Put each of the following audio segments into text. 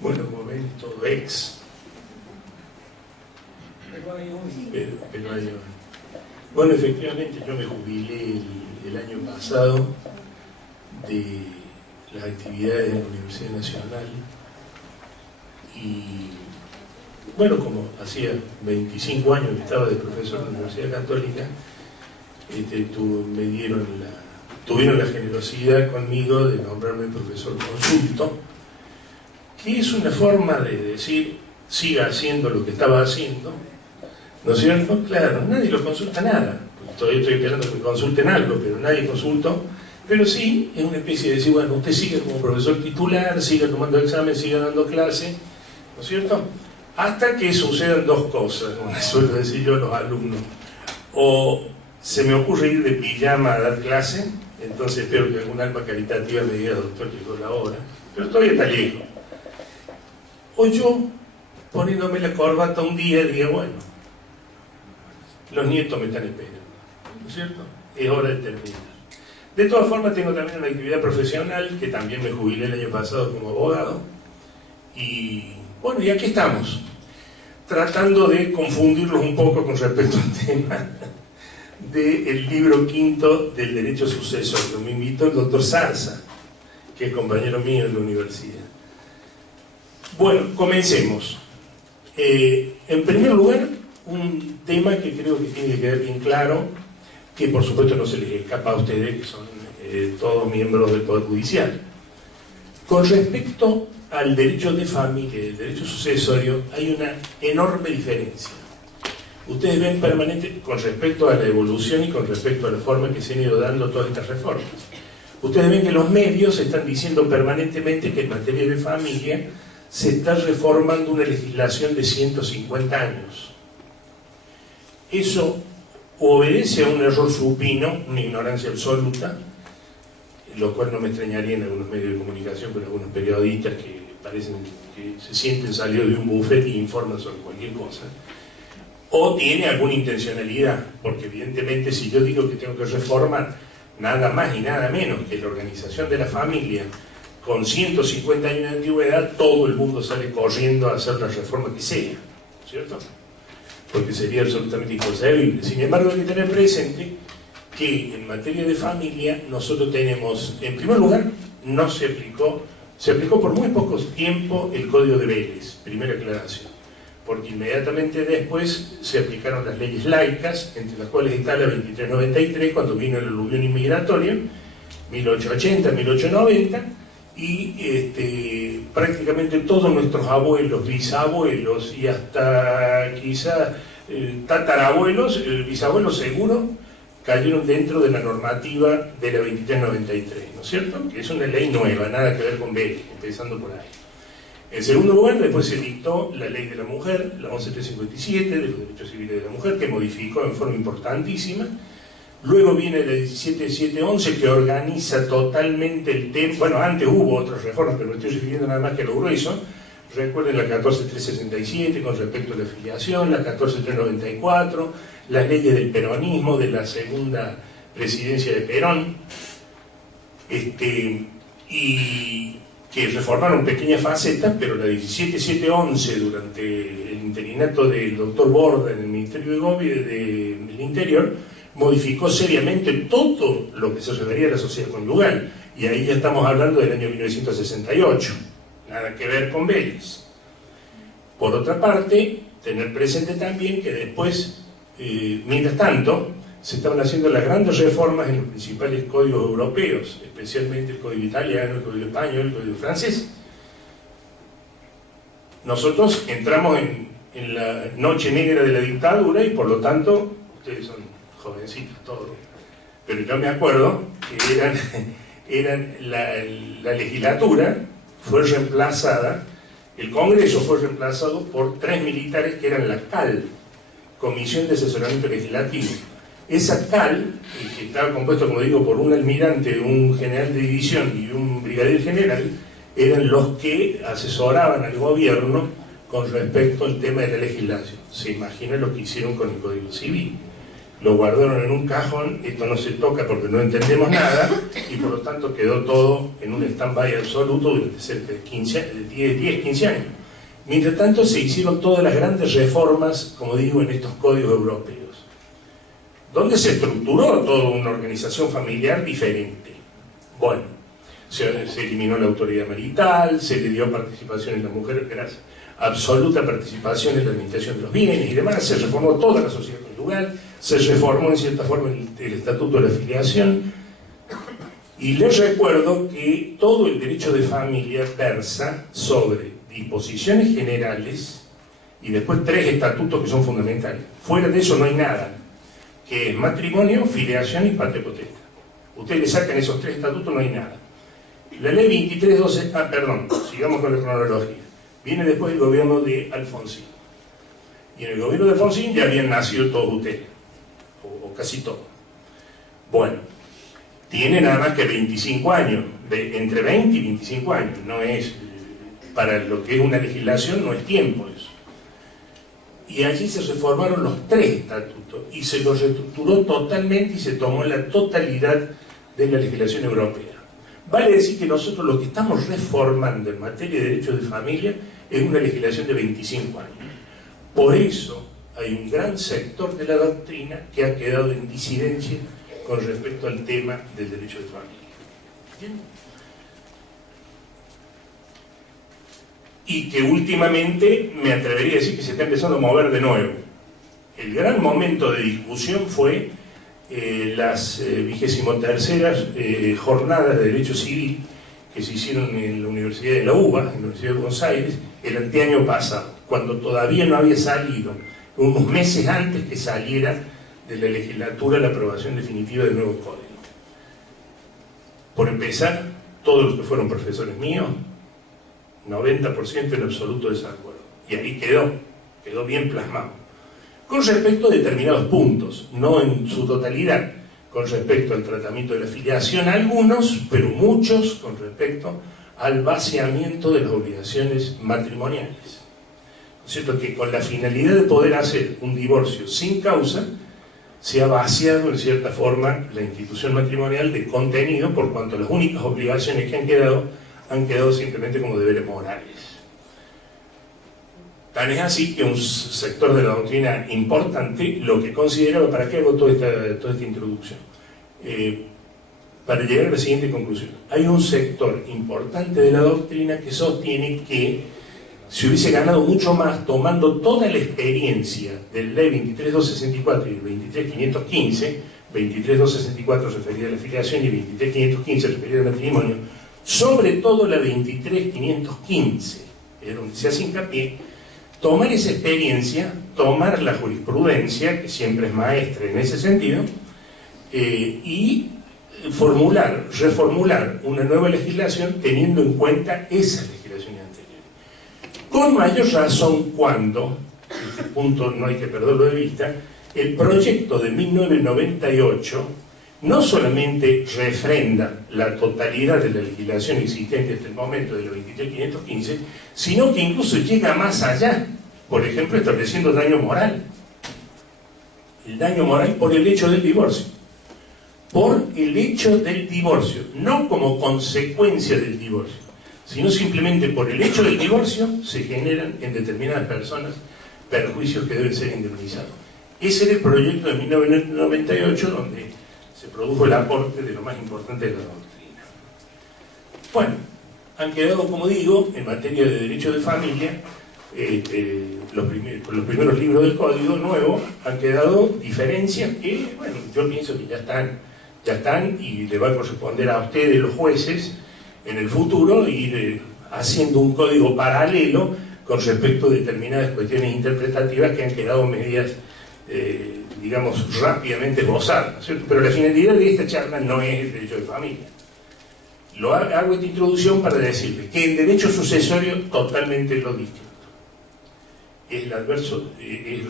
Bueno, como ven, todo ex. Pero hay hoy. Bueno, efectivamente, yo me jubilé el año pasado de las actividades de la Universidad Nacional y, bueno, como hacía 25 años que estaba de profesor en la Universidad Católica, tuvieron la generosidad conmigo de nombrarme profesor consulto, que es una forma de decir, siga haciendo lo que estaba haciendo, ¿no es cierto? Claro, nadie lo consulta nada, todavía estoy esperando que me consulten algo, pero nadie consultó, pero sí es una especie de decir, bueno, usted sigue como profesor titular, siga tomando examen, siga dando clase, ¿no es cierto? Hasta que sucedan dos cosas, como les suelo decir yo a los alumnos, o se me ocurre ir de pijama a dar clase, entonces espero que algún alma caritativa me diga, doctor, llegó la hora, pero todavía está lejos. O yo, poniéndome la corbata un día, diga, bueno, los nietos me están esperando, ¿no es cierto? Es hora de terminar. De todas formas, tengo también una actividad profesional, que también me jubilé el año pasado como abogado, y bueno, y aquí estamos, tratando de confundirlos un poco con respecto al tema del libro quinto del derecho sucesorio. Me invitó el doctor Zarza, que es compañero mío en la universidad. Bueno, comencemos. En primer lugar, un tema que creo que tiene que quedar bien claro, que por supuesto no se les escapa a ustedes, que son todos miembros del Poder Judicial. Con respecto al derecho de familia y el derecho sucesorio, hay una enorme diferencia. Ustedes ven permanente, con respecto a la evolución y con respecto a la forma que se han ido dando todas estas reformas, ustedes ven que los medios están diciendo permanentemente que en materia de familia se está reformando una legislación de 150 años. Eso obedece a un error supino, una ignorancia absoluta, lo cual no me extrañaría en algunos medios de comunicación, con algunos periodistas que parecen que se sienten salidos de un buffet y informan sobre cualquier cosa, o tiene alguna intencionalidad, porque evidentemente si yo digo que tengo que reformar nada más y nada menos que la organización de la familia con 150 años de antigüedad, todo el mundo sale corriendo a hacer la reforma que sea, ¿cierto? Porque sería absolutamente inconcebible. Sin embargo, hay que tener presente que en materia de familia nosotros tenemos, en primer lugar, no se aplicó por muy poco tiempo el Código de Vélez, primera aclaración, porque inmediatamente después se aplicaron las leyes laicas, entre las cuales está la 2393, cuando vino la aluvión inmigratoria, 1880, 1890, y prácticamente todos nuestros abuelos, bisabuelos y hasta quizá tatarabuelos, bisabuelos seguro, cayeron dentro de la normativa de la 2393, ¿no es cierto? Que es una ley nueva, nada que ver con Vélez, empezando por ahí. En segundo lugar, después se dictó la ley de la mujer, la 11357, de los derechos civiles de la mujer, que modificó en forma importantísima. Luego viene la 17711, que organiza totalmente el tema. Bueno, antes hubo otras reformas, pero me estoy refiriendo nada más que a lo grueso. Recuerden la 14367 con respecto a la afiliación, la 14394, las leyes del peronismo, de la segunda presidencia de Perón, y que reformaron pequeñas facetas, pero la 17711 durante el interinato del doctor Borda en el Ministerio del Interior modificó seriamente todo lo que se refería a la sociedad conyugal, y ahí ya estamos hablando del año 1968, nada que ver con Vélez. Por otra parte, tener presente también que después, mientras tanto, se estaban haciendo las grandes reformas en los principales códigos europeos, especialmente el código italiano, el código español, el código francés. Nosotros entramos en la noche negra de la dictadura y por lo tanto, ustedes son jovencitos todos, pero yo me acuerdo que la legislatura fue reemplazada, el Congreso fue reemplazado por 3 militares que eran la CAL, Comisión de Asesoramiento Legislativo. Esa CAL, que estaba compuesto, como digo, por un almirante, un general de división y un brigadier general, eran los que asesoraban al gobierno con respecto al tema de la legislación. Se imagina lo que hicieron con el Código Civil. lo guardaron en un cajón, esto no se toca porque no entendemos nada, y por lo tanto quedó todo en un stand-by absoluto durante cerca de 10-15 años. Mientras tanto se hicieron todas las grandes reformas, como digo, en estos códigos europeos, donde se estructuró toda una organización familiar diferente. Bueno, se eliminó la autoridad marital, se le dio participación en las mujeres, gracias, absoluta participación en la administración de los bienes y demás, se reformó toda la sociedad conyugal, se reformó en cierta forma el estatuto de la filiación, y les recuerdo que todo el derecho de familia versa sobre disposiciones generales y después 3 estatutos que son fundamentales. Fuera de eso no hay nada, que es matrimonio, filiación y patria potestad. Ustedes le sacan esos 3 estatutos, no hay nada. La ley 2312, perdón, sigamos con la cronología. Viene después el gobierno de Alfonsín. Y en el gobierno de Alfonsín ya habían nacido todos ustedes, o casi todos. Bueno, tiene nada más que 25 años, entre 20 y 25 años, no es, para lo que es una legislación no es tiempo eso. Y allí se reformaron los 3 estatutos y se los reestructuró totalmente y se tomó la totalidad de la legislación europea. Vale decir que nosotros lo que estamos reformando en materia de derechos de familia es una legislación de 25 años. Por eso hay un gran sector de la doctrina que ha quedado en disidencia con respecto al tema del derecho de familia. ¿Bien? Y que últimamente me atrevería a decir que se está empezando a mover de nuevo. El gran momento de discusión fue las 23ª jornadas de Derecho Civil que se hicieron en la Universidad de la UBA, en la Universidad de Buenos Aires, el anteaño pasado, cuando todavía no había salido, unos meses antes que saliera de la legislatura la aprobación definitiva del nuevo código. Por empezar, todos los que fueron profesores míos, 90% en absoluto desacuerdo. Y ahí quedó bien plasmado. Con respecto a determinados puntos, no en su totalidad, con respecto al tratamiento de la filiación, algunos, pero muchos, con respecto al vaciamiento de las obligaciones matrimoniales. ¿No es cierto? Que con la finalidad de poder hacer un divorcio sin causa, se ha vaciado en cierta forma la institución matrimonial de contenido, por cuanto las únicas obligaciones que han quedado simplemente como deberes morales. Tan es así que un sector de la doctrina importante lo que consideraba, ¿para qué hago toda esta introducción? Para llegar a la siguiente conclusión. Hay un sector importante de la doctrina que sostiene que se hubiese ganado mucho más tomando toda la experiencia del ley 23264 y el 23515, 23264 referida a la filiación y 23515 referida al matrimonio, sobre todo la 23515, es donde se hace hincapié, tomar esa experiencia, tomar la jurisprudencia, que siempre es maestra en ese sentido, y reformular una nueva legislación teniendo en cuenta esas legislaciones anteriores. Con mayor razón cuando, este punto no hay que perderlo de vista, el proyecto de 1998 no solamente refrenda la totalidad de la legislación existente hasta el momento de los 23.515, sino que incluso llega más allá, por ejemplo, estableciendo daño moral. El daño moral por el hecho del divorcio. Por el hecho del divorcio, no como consecuencia del divorcio, sino simplemente por el hecho del divorcio se generan en determinadas personas perjuicios que deben ser indemnizados. Ese era el proyecto de 1998 donde se produjo el aporte de lo más importante de la doctrina. Bueno, han quedado, como digo, en materia de derecho de familia, los primeros libros del Código Nuevo han quedado diferencias que, bueno, yo pienso que ya están y le va a corresponder a ustedes, los jueces, en el futuro, ir haciendo un código paralelo con respecto a determinadas cuestiones interpretativas que han quedado medias, digamos, rápidamente esbozadas, ¿cierto? Pero la finalidad de esta charla no es el derecho de familia. Hago esta introducción para decirles que el derecho sucesorio totalmente lo distinto. Es el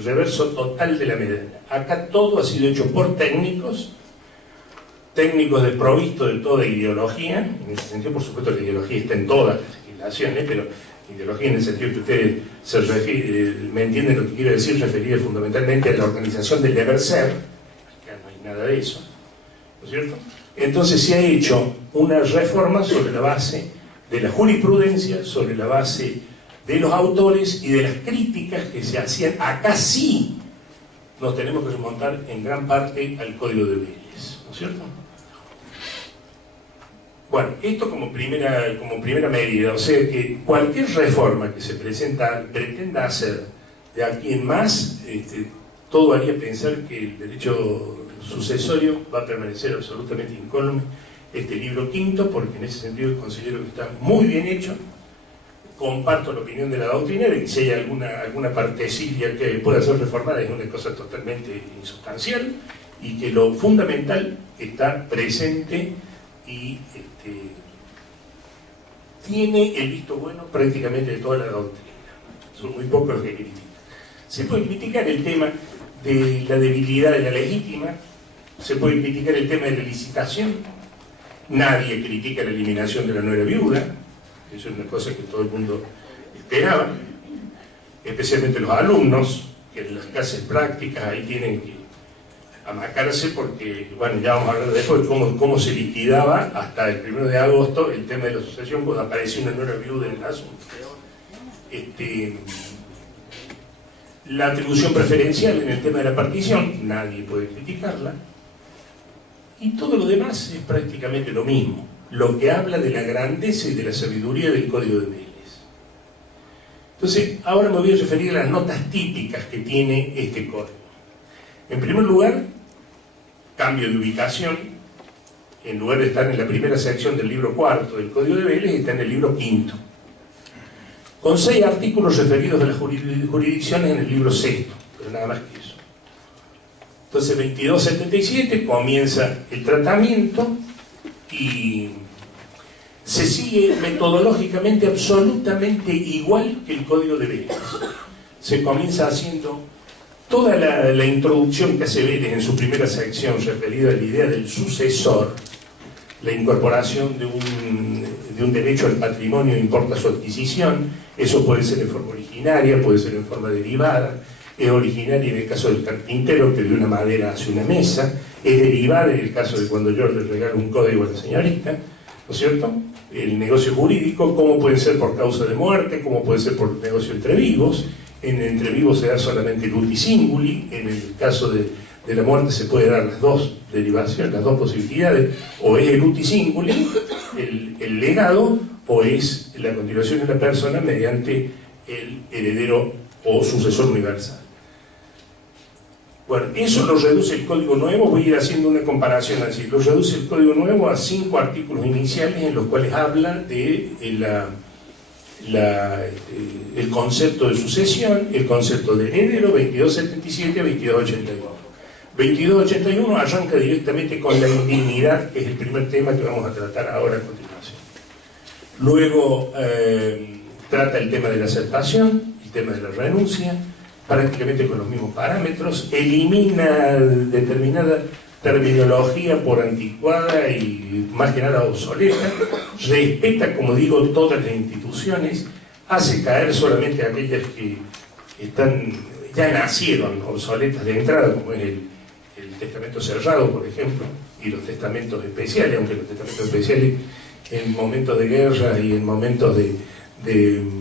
reverso total de la medalla. Acá todo ha sido hecho por técnicos desprovistos de toda ideología. En ese sentido, por supuesto, la ideología está en todas las legislaciones, pero ideología en el sentido que ustedes me entienden lo que quiero decir, referida fundamentalmente a la organización del deber ser, ni nada de eso, ¿no es cierto? Entonces se ha hecho una reforma sobre la base de la jurisprudencia, sobre la base de los autores y de las críticas que se hacían. Acá sí nos tenemos que remontar en gran parte al Código de Vélez, ¿no es cierto? Bueno, esto como primera medida, o sea que cualquier reforma que se pretenda hacer de aquí en más, todo haría pensar que el derecho sucesorio va a permanecer absolutamente incólume, este libro quinto, porque en ese sentido considero que está muy bien hecho. Comparto la opinión de la doctrina de que si hay alguna partecilla que pueda ser reformada es una cosa totalmente insustancial, y que lo fundamental está presente y tiene el visto bueno prácticamente de toda la doctrina. Son muy pocos los que critican. Se puede criticar el tema de la debilidad de la legítima, se puede criticar el tema de la licitación. Nadie critica la eliminación de la nuera viuda, eso es una cosa que todo el mundo esperaba, especialmente los alumnos, que en las clases prácticas ahí tienen que amacarse porque, bueno, ya vamos a hablar después de cómo se liquidaba hasta el 1 de agosto el tema de la sucesión cuando apareció una nuera viuda en el asunto. La atribución preferencial en el tema de la partición, nadie puede criticarla, y todo lo demás es prácticamente lo mismo, lo que habla de la grandeza y de la sabiduría del Código de Vélez. Entonces, ahora me voy a referir a las notas típicas que tiene este código. En primer lugar, cambio de ubicación. En lugar de estar en la primera sección del libro cuarto del Código de Vélez, está en el libro quinto, con 6 artículos referidos a las jurisdicciones en el libro sexto, pero nada más que eso. Entonces, 2277 comienza el tratamiento y se sigue metodológicamente absolutamente igual que el Código de Vélez. Se comienza haciendo toda la introducción que hace Vélez en su primera sección referida a la idea del sucesor, la incorporación de un derecho al patrimonio importa su adquisición. Eso puede ser en forma originaria, puede ser en forma derivada. Es originaria en el caso del carpintero que de una madera hace una mesa, es derivada en el caso de cuando yo le regalo un código a la señorita, ¿no es cierto? El negocio jurídico, cómo puede ser por causa de muerte, cómo puede ser por negocio entre vivos. En entre vivos se da solamente el uti singuli, en el caso de la muerte se puede dar las dos derivaciones, las dos posibilidades, o es el uti singuli, el legado, o es la continuación de la persona mediante el heredero o sucesor universal. Bueno, eso lo reduce el Código Nuevo. Voy a ir haciendo una comparación así. Lo reduce el Código Nuevo a 5 artículos iniciales en los cuales habla de el concepto de sucesión, el concepto de heredero, 2277 a 2281. 2281 arranca directamente con la indignidad, que es el primer tema que vamos a tratar ahora a continuación. Luego trata el tema de la aceptación, el tema de la renuncia, prácticamente con los mismos parámetros, elimina determinada terminología por anticuada y más que nada obsoleta, respeta, como digo, todas las instituciones, hace caer solamente aquellas que ya nacieron obsoletas de entrada, como es el testamento cerrado, por ejemplo, y los testamentos especiales, aunque los testamentos especiales en momentos de guerra y en momentos de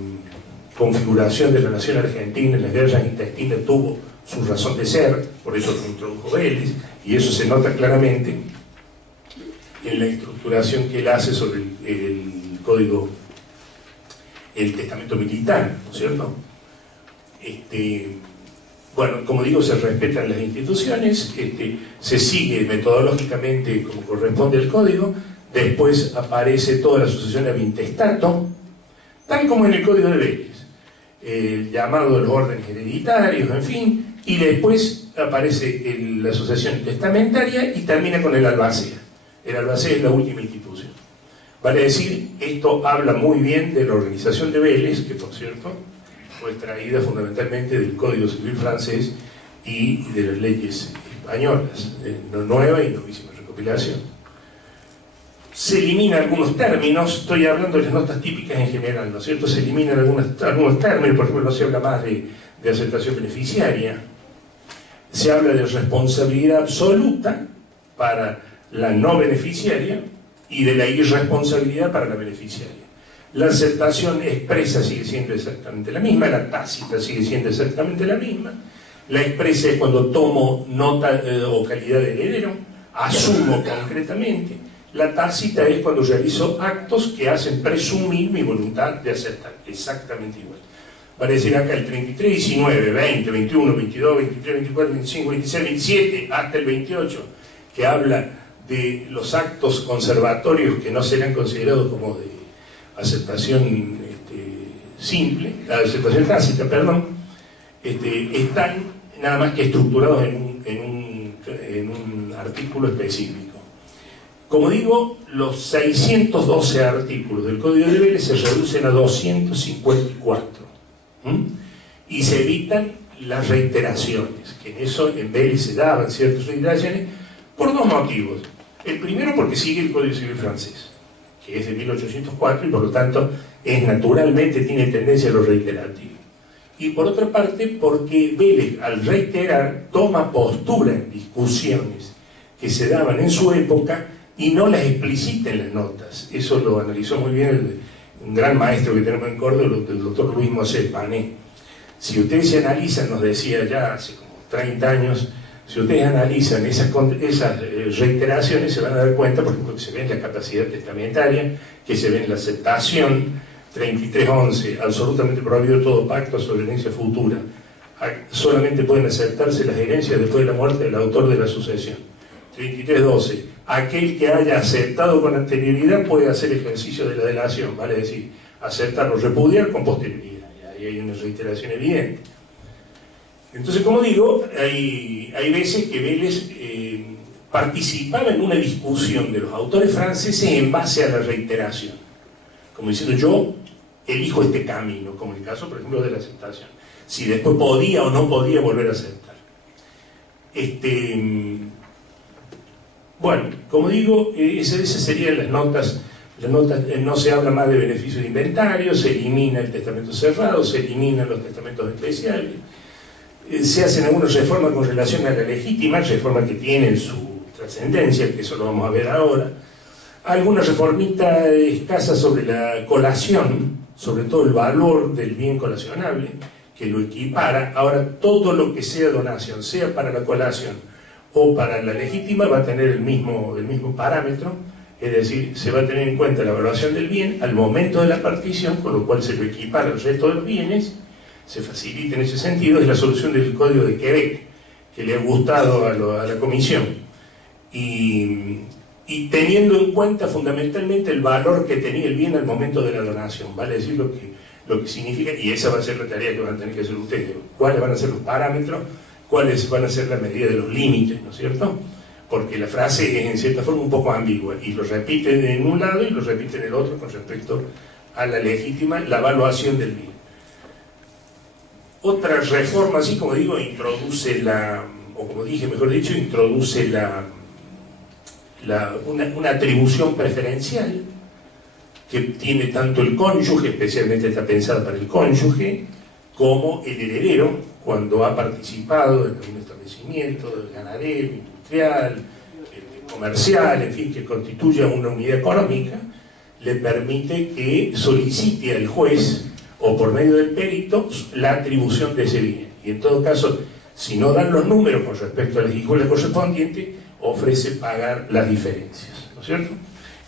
configuración de la nación argentina, en las guerras intestinas tuvo su razón de ser, por eso lo introdujo Vélez, y eso se nota claramente en la estructuración que él hace sobre el código, el testamento militar, ¿no es cierto? Bueno, como digo, se respetan las instituciones, se sigue metodológicamente como corresponde al código, después aparece toda la sucesión ab intestato, tal como en el Código de Vélez, el llamado de los órdenes hereditarios, en fin, y después aparece la sucesión testamentaria y termina con el albacea. El albacea es la última institución. Vale decir, esto habla muy bien de la organización de Vélez, que por cierto fue extraída fundamentalmente del Código Civil francés y de las leyes españolas, nueva y novísima recopilación. Se eliminan algunos términos, estoy hablando de las notas típicas en general, ¿no es cierto? Se eliminan algunos términos, por ejemplo, no se habla más de aceptación beneficiaria, se habla de responsabilidad absoluta, para la no beneficiaria y de la irresponsabilidad para la beneficiaria. La aceptación expresa sigue siendo exactamente la misma, la tácita sigue siendo exactamente la misma. La expresa es cuando tomo nota o calidad de heredero, asumo concretamente. La tácita es cuando realizo actos que hacen presumir mi voluntad de aceptar, exactamente igual. Vale decir acá el 33, 19, 20, 21, 22, 23, 24, 25, 26, 27, hasta el 28, que habla de los actos conservatorios que no serán considerados como de aceptación simple, la aceptación tácita, perdón, están nada más que estructurados en un artículo específico. Como digo, los 612 artículos del Código de Vélez se reducen a 254 y se evitan las reiteraciones, que en eso en Vélez se daban ciertas reiteraciones por dos motivos. El primero, porque sigue el Código Civil francés, que es de 1804 y por lo tanto naturalmente tiene tendencia a lo reiterativo. Y por otra parte, porque Vélez al reiterar toma postura en discusiones que se daban en su época y no las explicita en las notas. Eso lo analizó muy bien un gran maestro que tenemos en Córdoba, el doctor Luis Mosé Pané. Si ustedes se analizan, nos decía ya hace como 30 años, si ustedes analizan esas reiteraciones, se van a dar cuenta, por ejemplo, que se ve en la capacidad testamentaria, que se ve en la aceptación, 33.11, absolutamente prohibido todo pacto sobre herencia futura. Solamente pueden aceptarse las herencias después de la muerte del autor de la sucesión. 33.12, aquel que haya aceptado con anterioridad puede hacer ejercicio de la delación, vale decir, aceptar o repudiar con posterioridad. Y ahí hay una reiteración evidente. Entonces, como digo, hay veces que Vélez participaba en una discusión de los autores franceses en base a la reiteración, como diciendo, yo elijo este camino, como el caso, por ejemplo, de la aceptación, si después podía o no podía volver a aceptar. Bueno, como digo, esas serían las notas. No se habla más de beneficio de inventario, se elimina el testamento cerrado, se eliminan los testamentos especiales, se hacen algunas reformas con relación a la legítima, reformas que tienen su trascendencia, que eso lo vamos a ver ahora, alguna reformita escasa sobre la colación, sobre todo el valor del bien colacionable, que lo equipara. Ahora, todo lo que sea donación, sea para la colación o para la legítima, va a tener el mismo parámetro, es decir, se va a tener en cuenta la evaluación del bien al momento de la partición, con lo cual se lo equipara al resto de los bienes, se facilita en ese sentido. Es la solución del Código de Quebec, que le ha gustado a la Comisión, y teniendo en cuenta fundamentalmente el valor que tenía el bien al momento de la donación, vale decir lo que significa, y esa va a ser la tarea que van a tener que hacer ustedes, cuáles van a ser los parámetros, cuáles van a ser la medida de los límites, ¿no es cierto? Porque la frase es en cierta forma un poco ambigua, y lo repiten en un lado y lo repiten en el otro con respecto a la legítima, la evaluación del bien. Otra reforma, así como digo, introduce o como dije, mejor dicho, introduce una atribución preferencial que tiene tanto el cónyuge, especialmente está pensada para el cónyuge, como el heredero, cuando ha participado en un establecimiento ganadero, industrial, comercial, en fin, que constituya una unidad económica, le permite que solicite al juez o por medio del perito la atribución de ese bien. Y en todo caso, si no dan los números con respecto a las escuelas correspondientes, ofrece pagar las diferencias, ¿no es cierto?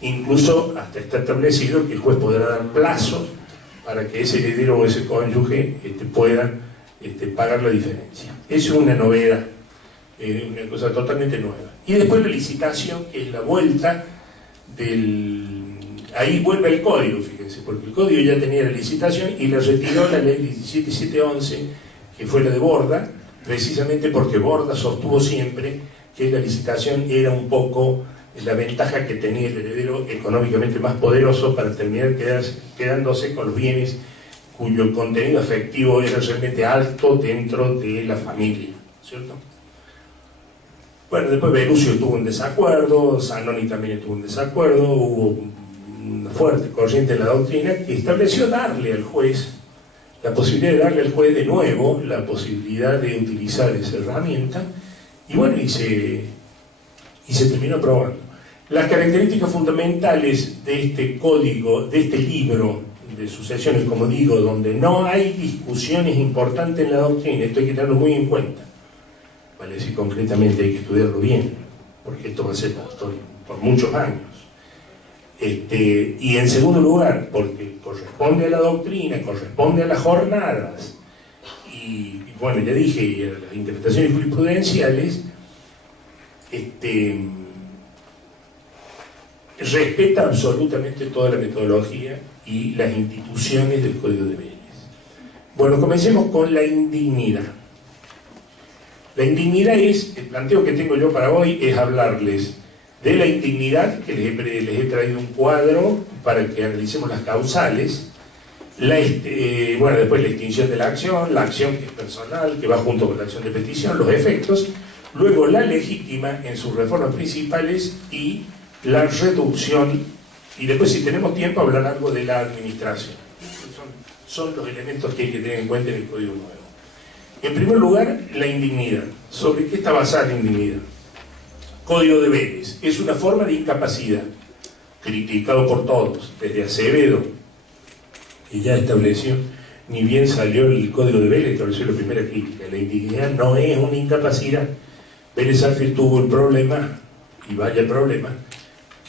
Incluso hasta está establecido que el juez podrá dar plazos para que ese heredero o ese cónyuge pueda pagar la diferencia. Eso es una novedad, una cosa totalmente nueva. Y después la licitación, que es la vuelta ahí vuelve el código, fíjense, porque el código ya tenía la licitación y la retiró la ley 17711, que fue la de Borda, precisamente porque Borda sostuvo siempre que la licitación era un poco la ventaja que tenía el heredero económicamente más poderoso para terminar quedándose con los bienes cuyo contenido afectivo era realmente alto dentro de la familia, ¿cierto? Bueno, después Berucio tuvo un desacuerdo, Zanoni también tuvo un desacuerdo, hubo una fuerte corriente en la doctrina que estableció darle al juez la posibilidad de darle al juez de nuevo la posibilidad de utilizar esa herramienta, y bueno, y se y se terminó aprobando. Las características fundamentales de este código, de este libro de sucesiones, como digo, donde no hay discusiones importantes en la doctrina, esto hay que tenerlo muy en cuenta, vale decir, concretamente hay que estudiarlo bien, porque esto va a ser por muchos años. Y en segundo lugar, porque corresponde a la doctrina, corresponde a las jornadas, y bueno, ya dije, y a las interpretaciones jurisprudenciales, respeta absolutamente toda la metodología y las instituciones del Código de Bienes. Bueno, comencemos con la indignidad. La indignidad es, el planteo que tengo yo para hoy es hablarles de la indignidad, que les he traído un cuadro para que analicemos las causales, bueno, después la extinción de la acción que es personal, que va junto con la acción de petición, los efectos, luego la legítima en sus reformas principales y la reducción, y después si tenemos tiempo hablar algo de la administración. Son los elementos que hay que tener en cuenta en el Código Nuevo. En primer lugar, la indignidad. ¿Sobre qué está basada la indignidad? Código de Vélez. Es una forma de incapacidad, criticado por todos, desde Acevedo, que ya estableció, ni bien salió el Código de Vélez, estableció la primera crítica. La indignidad no es una incapacidad. Vélez-Sarsfield tuvo el problema, y vaya problema,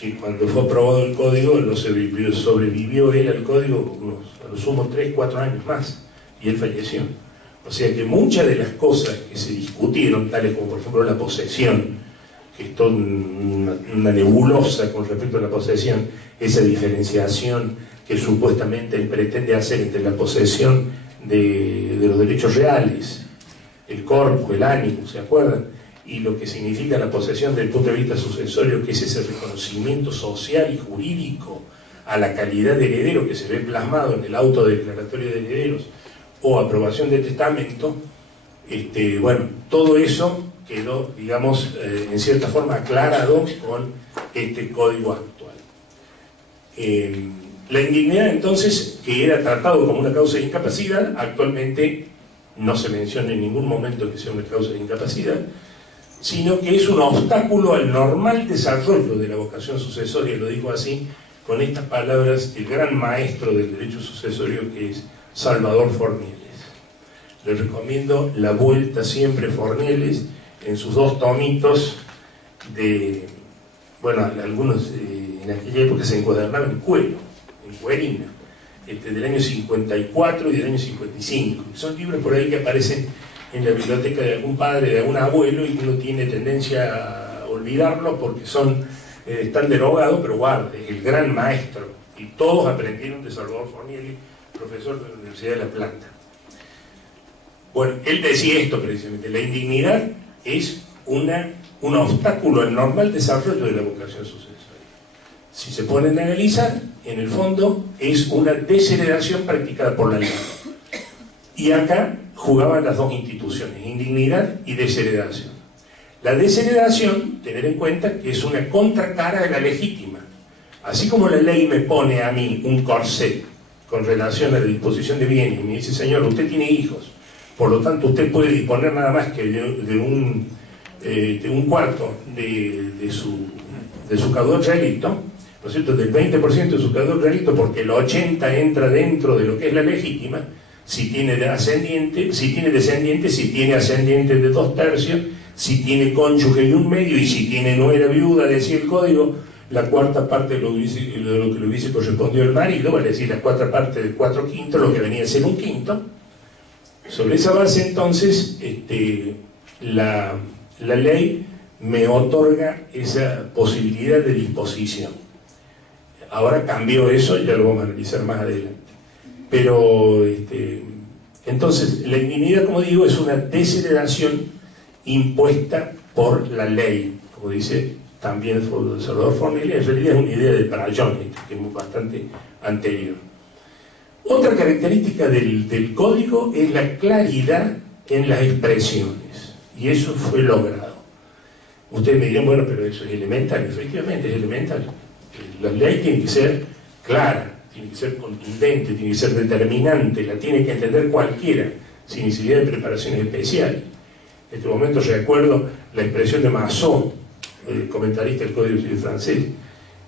que cuando fue aprobado el código, no sobrevivió él al código a lo sumo 3-4 años más, y él falleció. O sea que muchas de las cosas que se discutieron, tales como por ejemplo la posesión, que es toda una nebulosa con respecto a la posesión, esa diferenciación que supuestamente él pretende hacer entre la posesión de los derechos reales, el corpus, el ánimo, ¿se acuerdan? Y lo que significa la posesión desde el punto de vista sucesorio, que es ese reconocimiento social y jurídico a la calidad de heredero que se ve plasmado en el auto declaratorio de herederos o aprobación de testamento. Bueno, todo eso quedó, digamos, en cierta forma aclarado con este código actual. La indignidad, entonces, que era tratado como una causa de incapacidad, actualmente no se menciona en ningún momento que sea una causa de incapacidad, sino que es un obstáculo al normal desarrollo de la vocación sucesoria, lo digo así, con estas palabras, el gran maestro del derecho sucesorio, que es Salvador Fornieles. Les recomiendo la vuelta siempre Fornieles en sus 2 tomitos de, bueno, algunos en aquella época se encuadernaban en cuero, en cuerina, del año 54 y del año 55. Son libros por ahí que aparecen en la biblioteca de algún padre, de algún abuelo, y uno tiene tendencia a olvidarlos porque están derogados, pero guarde, es el gran maestro, y todos aprendieron de Salvador Fornieles, profesor de la Universidad de La Plata. Bueno, él decía esto precisamente: la indignidad es un obstáculo al normal desarrollo de la vocación sucesoria. Si se ponen a analizar, en el fondo es una desheredación practicada por la ley. Y acá jugaban las 2 instituciones, indignidad y desheredación. La desheredación, tener en cuenta que es una contracara de la legítima. Así como la ley me pone a mí un corset con relación a la disposición de bienes, y me dice: señor, usted tiene hijos, por lo tanto usted puede disponer nada más que de un cuarto de su caudal realito, ¿no es cierto?, del 20% de su caudal realito, porque el 80% entra dentro de lo que es la legítima. Si tiene descendiente, si tiene ascendiente de 2/3, si tiene cónyuge y 1/2, y si tiene nuera viuda, decía el código, la 4ª parte de lo que le hubiese correspondido al marido, vale decir, la 4ª parte del 4/5, lo que venía a ser 1/5. Sobre esa base, entonces, la ley me otorga esa posibilidad de disposición. Ahora cambió eso, ya lo vamos a analizar más adelante. Pero, entonces, la indignidad, como digo, es una desheredación impuesta por la ley, como dice también Salvador Fornieles. En realidad es una idea de Brayón, que es bastante anterior. Otra característica del código es la claridad en las expresiones, y eso fue logrado. Ustedes me dirán: bueno, pero eso es elemental. Efectivamente es elemental. La ley tiene que ser clara, tiene que ser contundente, tiene que ser determinante, la tiene que entender cualquiera, sin necesidad de preparaciones especiales. En este momento recuerdo la expresión de Masson, comentarista del Código Civil francés,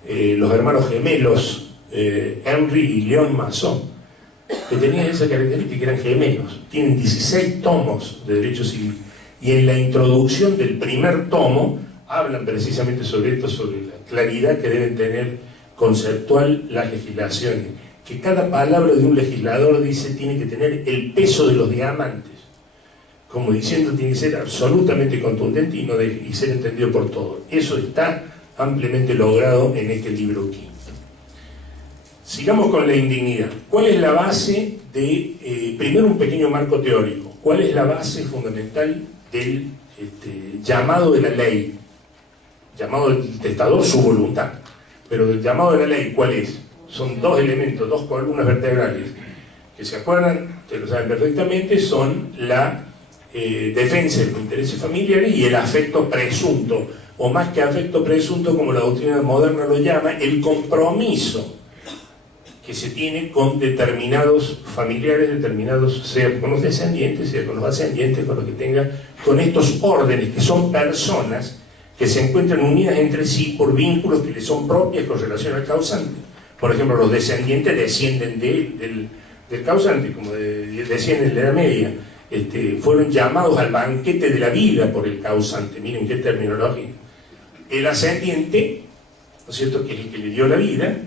los hermanos gemelos Henry y Léon Masson, que tenían esa característica, que eran gemelos. Tienen 16 tomos de derecho civil, y en la introducción del primer tomo hablan precisamente sobre esto, sobre la claridad que deben tener conceptual las legislaciones, que cada palabra de un legislador, dice, tiene que tener el peso de los diamantes, como diciendo, tiene que ser absolutamente contundente y ser entendido por todos. Eso está ampliamente logrado en este libro quinto. Sigamos con la indignidad. ¿Cuál es la base de, primero un pequeño marco teórico, cuál es la base fundamental del llamado de la ley? Llamado del testador, su voluntad, pero del llamado de la ley, ¿cuál es? Son dos elementos, dos columnas vertebrales, que se acuerdan, ustedes lo saben perfectamente, son la defensa de los intereses familiares y el afecto presunto, o más que afecto presunto, como la doctrina moderna lo llama, el compromiso que se tiene con determinados familiares, determinados, sea con los descendientes, sea con los ascendientes, con lo que tenga, con estos órdenes, que son personas que se encuentran unidas entre sí por vínculos que les son propios con relación al causante. Por ejemplo, los descendientes descienden del causante, como descienden de la Edad Media, fueron llamados al banquete de la vida por el causante. Miren qué terminología. El ascendiente, ¿no es cierto?, que es el que le dio la vida,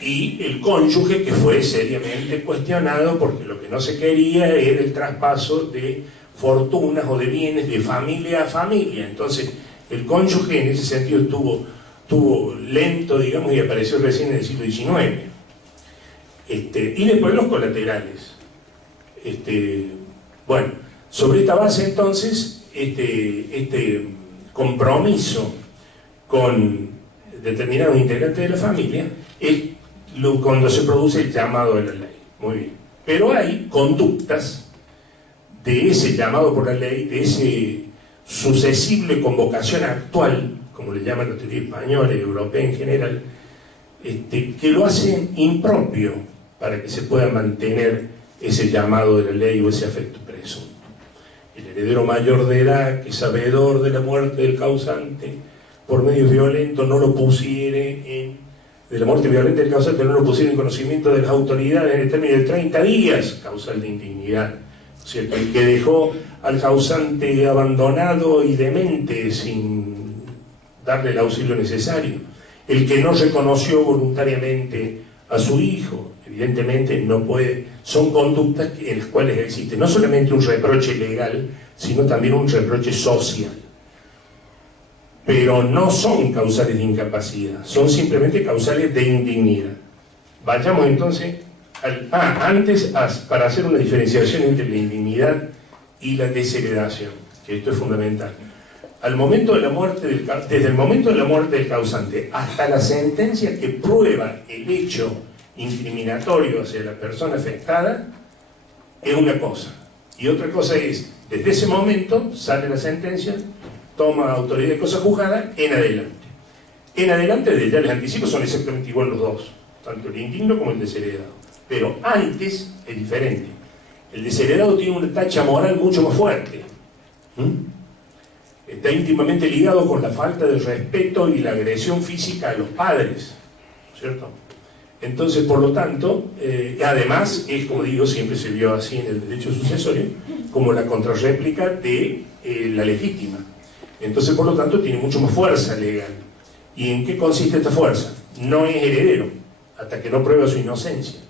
y el cónyuge, que fue seriamente cuestionado porque lo que no se quería era el traspaso de fortunas o de bienes de familia a familia. Entonces el cónyuge en ese sentido estuvo lento, digamos, y apareció recién en el siglo XIX. Y después los colaterales. Bueno, sobre esta base entonces, este compromiso con determinados integrantes de la familia es cuando se produce el llamado de la ley. Muy bien. Pero hay conductas de ese llamado por la ley, de ese sucesible convocación actual, como le llaman la teoría española y europea en general, que lo hacen impropio para que se pueda mantener ese llamado de la ley o ese afecto presunto. El heredero mayor de edad, que sabedor de la muerte del causante por medios violentos, no lo pusiere de la muerte violenta del causante, no lo pusiera en conocimiento de las autoridades en el término de 30 días, causal de indignidad, ¿cierto? El que dejó al causante abandonado y demente sin darle el auxilio necesario, el que no reconoció voluntariamente a su hijo, evidentemente no puede, son conductas en las cuales existe no solamente un reproche legal, sino también un reproche social. Pero no son causales de incapacidad, son simplemente causales de indignidad. Vayamos entonces para hacer una diferenciación entre la indignidad y la desheredación, que esto es fundamental. Al momento de la muerte desde el momento de la muerte del causante hasta la sentencia que prueba el hecho incriminatorio hacia la persona afectada, es una cosa. Y otra cosa es, desde ese momento sale la sentencia, toma autoridad de cosa juzgada en adelante. En adelante, ya les anticipo, son exactamente igual los dos, tanto el indigno como el desheredado. Pero antes es diferente. El desheredado tiene una tacha moral mucho más fuerte. Está íntimamente ligado con la falta de respeto y la agresión física a los padres, ¿cierto? Entonces, por lo tanto, además, es como digo, siempre se vio así en el derecho sucesorio, como la contrarréplica de la legítima. Entonces, por lo tanto, tiene mucho más fuerza legal. ¿Y en qué consiste esta fuerza? No es heredero, hasta que no prueba su inocencia.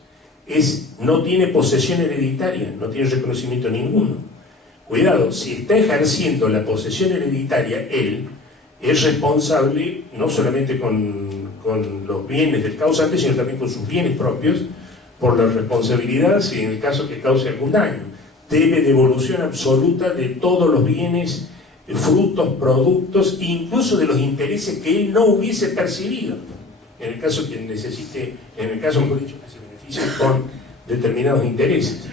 No tiene posesión hereditaria, no tiene reconocimiento ninguno. Cuidado, si está ejerciendo la posesión hereditaria, él es responsable no solamente con los bienes del causante, sino también con sus bienes propios, por la responsabilidad si en el caso que cause algún daño. Debe devolución absoluta de todos los bienes, frutos, productos, incluso de los intereses que él no hubiese percibido, en el caso que necesite, en el caso, mejor dicho, que se beneficie con determinados intereses.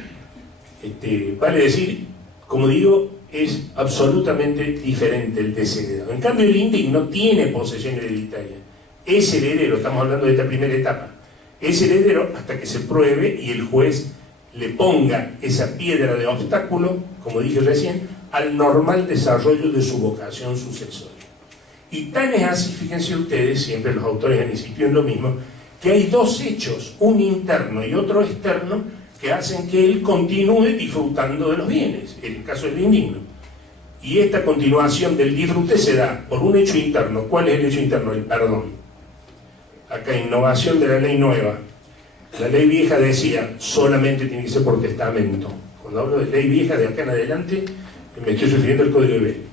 Vale decir, como digo, es absolutamente diferente el desheredado. En cambio, el indigno tiene posesión hereditaria. Es heredero, estamos hablando de esta primera etapa. Es heredero hasta que se pruebe y el juez le ponga esa piedra de obstáculo, como dije recién, al normal desarrollo de su vocación sucesoria. Y tan es así, fíjense ustedes, siempre los autores han insistido en lo mismo, que hay dos hechos, un interno y otro externo, que hacen que él continúe disfrutando de los bienes, en el caso del indigno. Y esta continuación del disfrute se da por un hecho interno. ¿Cuál es el hecho interno? El perdón. Acá, innovación de la ley nueva. La ley vieja decía, solamente tiene que ser por testamento. Cuando hablo de ley vieja, de acá en adelante, me estoy refiriendo al Código de Belén.